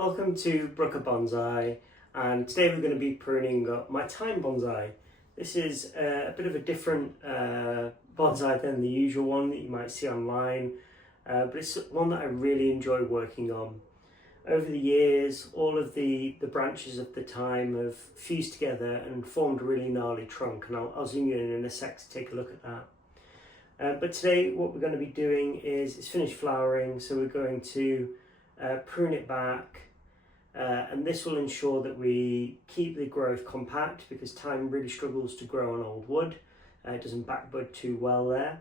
Welcome to Brooker Bonsai, and today we're going to be pruning my Thyme Bonsai. This is a bit of a different bonsai than the usual one that you might see online, but it's one that I really enjoy working on. Over the years, all of the branches of the thyme have fused together and formed a really gnarly trunk, and I'll zoom you in a sec to take a look at that. But today what we're going to be doing is it's finished flowering, so we're going to prune it back, and this will ensure that we keep the growth compact because thyme really struggles to grow on old wood. It doesn't backbud too well there,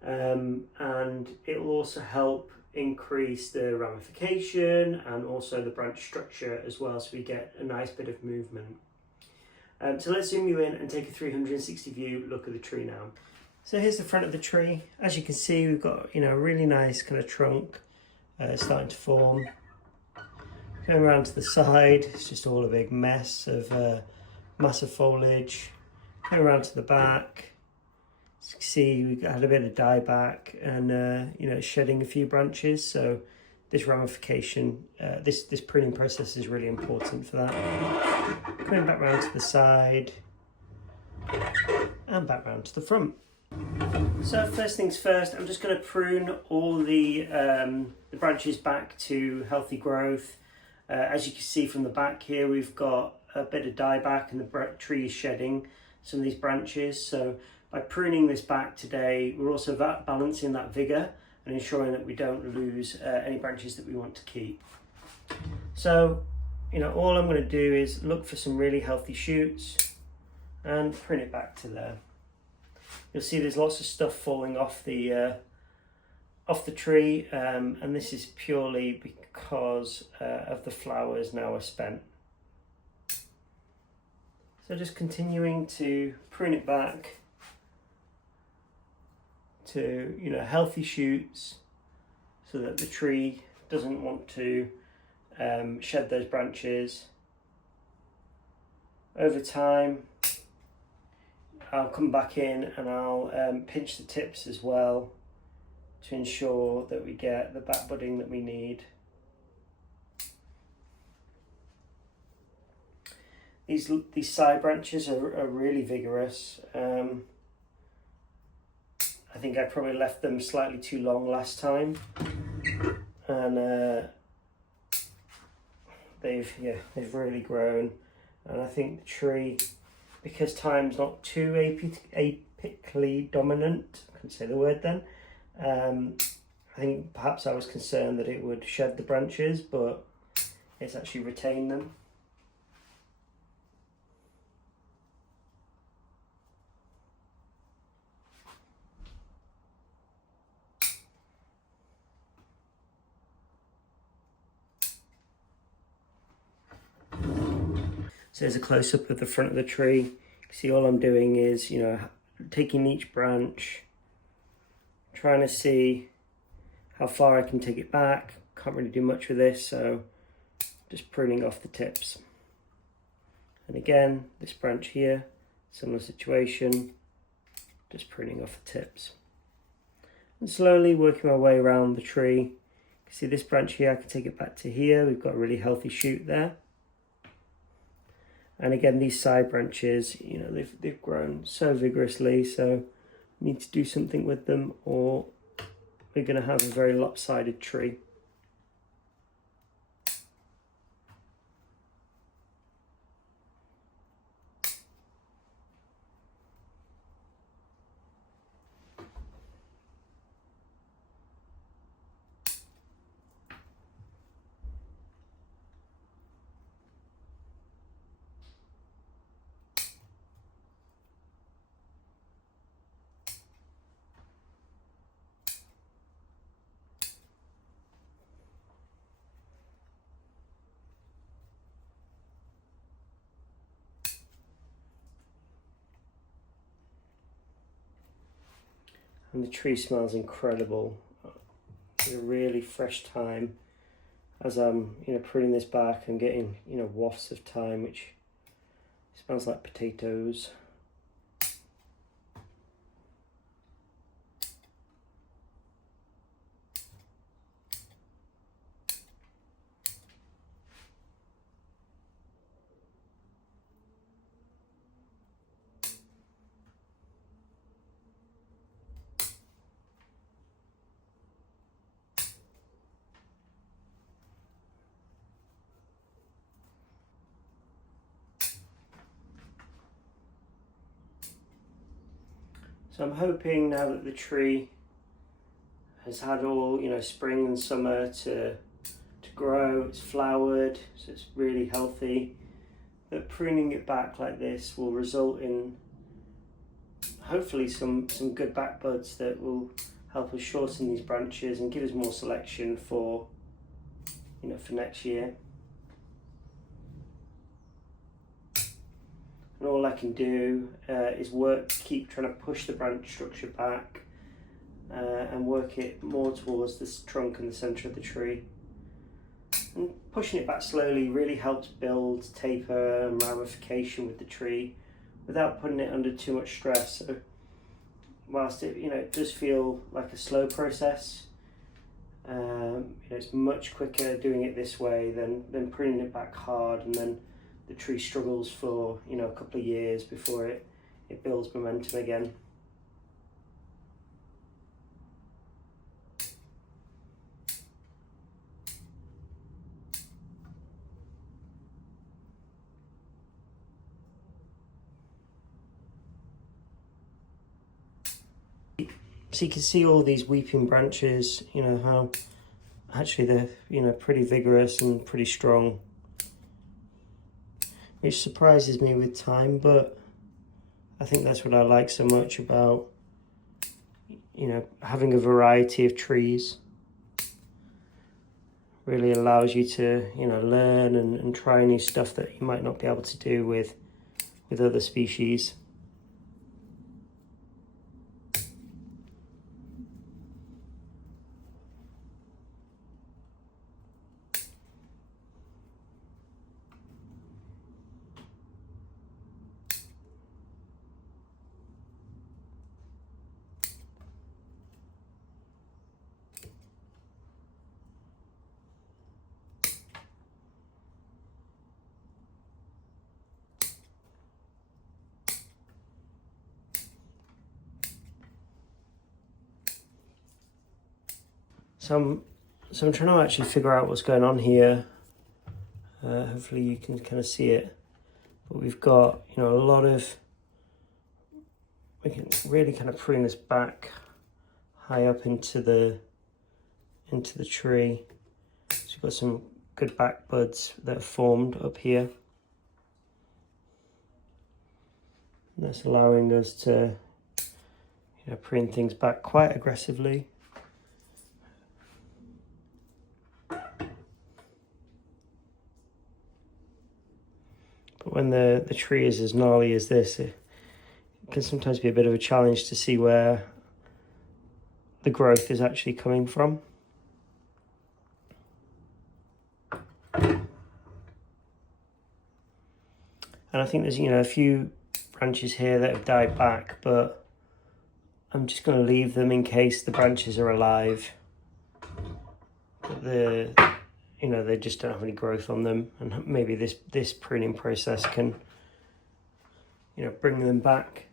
and it will also help increase the ramification and also the branch structure as well, so we get a nice bit of movement. So let's zoom you in and take a 360 view look at the tree now. So here's the front of the tree. As you can see, we've got a really nice kind of trunk starting to form. Going around to the side, it's just all a big mess of massive foliage. Going around to the back, as you can see, we had a bit of dieback and it's shedding a few branches. So this ramification, this pruning process is really important for that. Coming back round to the side and back round to the front. So first things first, I'm just going to prune all the branches back to healthy growth. As you can see from the back here, we've got a bit of dieback and the tree is shedding some of these branches. So by pruning this back today, we're also balancing that vigour and ensuring that we don't lose any branches that we want to keep. So, all I'm going to do is look for some really healthy shoots and prune it back to there. You'll see there's lots of stuff falling off the tree, and this is purely because of the flowers now are spent. So just continuing to prune it back to healthy shoots, so that the tree doesn't want to shed those branches. Over time, I'll come back in and I'll pinch the tips as well to ensure that we get the back budding that we need. These side branches are really vigorous. I think I probably left them slightly too long last time, and they've really grown. And I think the tree, because thyme's not too apically dominant, I couldn't say the word then, I think perhaps I was concerned that it would shed the branches, but it's actually retained them. So there's a close-up of the front of the tree. You can see all I'm doing is, taking each branch, trying to see how far I can take it back. Can't really do much with this, so just pruning off the tips. And again, this branch here, similar situation, just pruning off the tips. And slowly working my way around the tree. You can see this branch here, I can take it back to here. We've got a really healthy shoot there. And again, these side branches, they've grown so vigorously, so we need to do something with them or we're going to have a very lopsided tree. And the tree smells incredible. It's a really fresh thyme. As I'm pruning this back, I'm getting wafts of thyme, which smells like potatoes. So I'm hoping now that the tree has had all, spring and summer to grow, it's flowered, so it's really healthy, that pruning it back like this will result in hopefully some good back buds that will help us shorten these branches and give us more selection for for next year. And all I can do is keep trying to push the branch structure back and work it more towards this trunk and the centre of the tree. And pushing it back slowly really helps build taper and ramification with the tree without putting it under too much stress. So whilst it does feel like a slow process, it's much quicker doing it this way than pruning it back hard, and then the tree struggles for a couple of years before it builds momentum again. So you can see all these weeping branches, how actually they're pretty vigorous and pretty strong, which surprises me with time, but I think that's what I like so much about having a variety of trees. Really allows you to learn and try new stuff that you might not be able to do with other species. So I'm trying to actually figure out what's going on here. Hopefully you can kind of see it. But we've got a lot of, we can really kind of prune this back high up into the tree. So we've got some good back buds that are formed up here. And that's allowing us to prune things back quite aggressively. But when the tree is as gnarly as this, it can sometimes be a bit of a challenge to see where the growth is actually coming from. And I think there's a few branches here that have died back, but I'm just going to leave them in case the branches are alive. But they just don't have any growth on them, and maybe this pruning process can bring them back.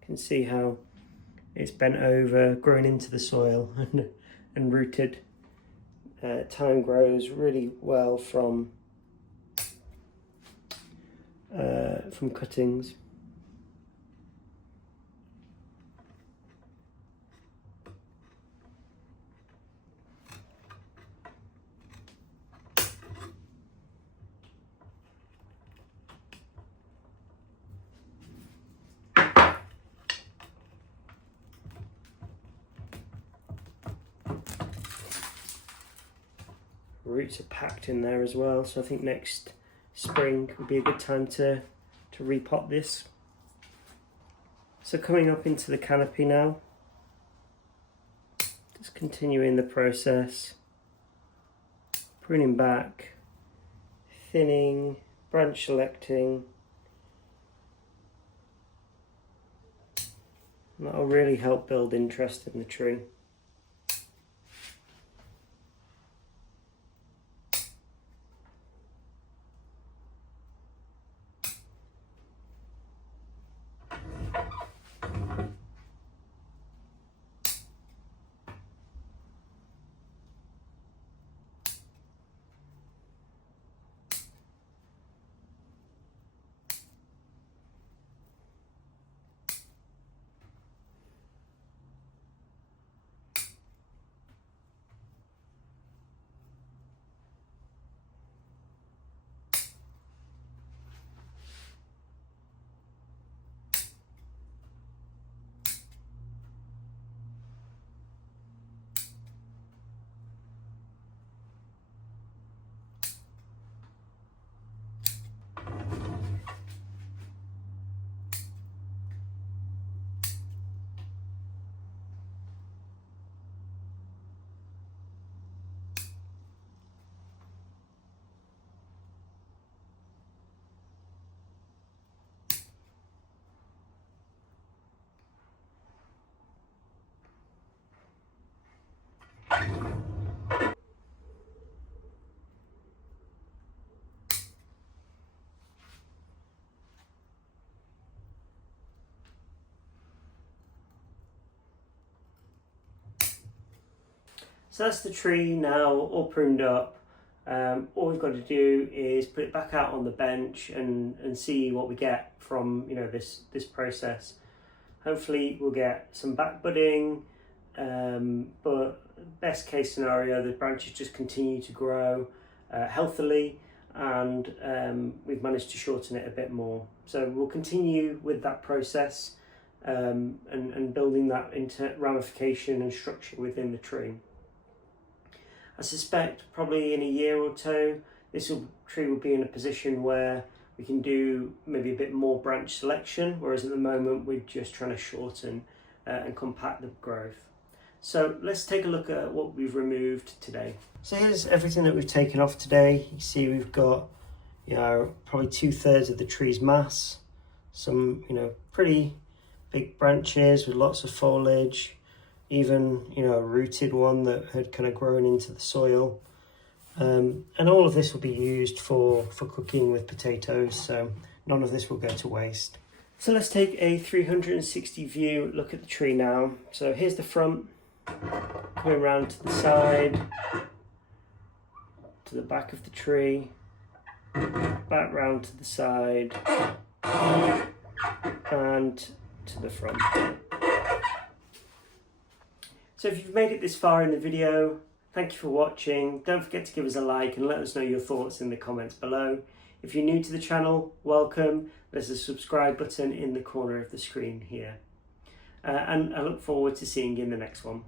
You can see how it's bent over, grown into the soil and rooted. Thyme grows really well from cuttings. Roots are packed in there as well, so I think next spring would be a good time to repot this. So coming up into the canopy now, just continuing the process, pruning back, thinning, branch selecting. And that'll really help build interest in the tree. So that's the tree now all pruned up. All we've got to do is put it back out on the bench and see what we get from this process. Hopefully we'll get some back budding, but best case scenario, the branches just continue to grow healthily, and we've managed to shorten it a bit more. So we'll continue with that process and building that into ramification and structure within the tree. I suspect probably in a year or two, tree will be in a position where we can do maybe a bit more branch selection, whereas at the moment we're just trying to shorten and compact the growth. So let's take a look at what we've removed today. So here's everything that we've taken off today. You see we've got probably 2/3 of the tree's mass, some pretty big branches with lots of foliage, even a rooted one that had kind of grown into the soil, and all of this will be used for cooking with potatoes, so none of this will go to waste. So let's take a 360 view look at the tree now. So here's the front, coming around to the side, to the back of the tree, back round to the side, and to the front. So if you've made it this far in the video, thank you for watching. Don't forget to give us a like and let us know your thoughts in the comments below. If you're new to the channel, welcome. There's a subscribe button in the corner of the screen here. And I look forward to seeing you in the next one.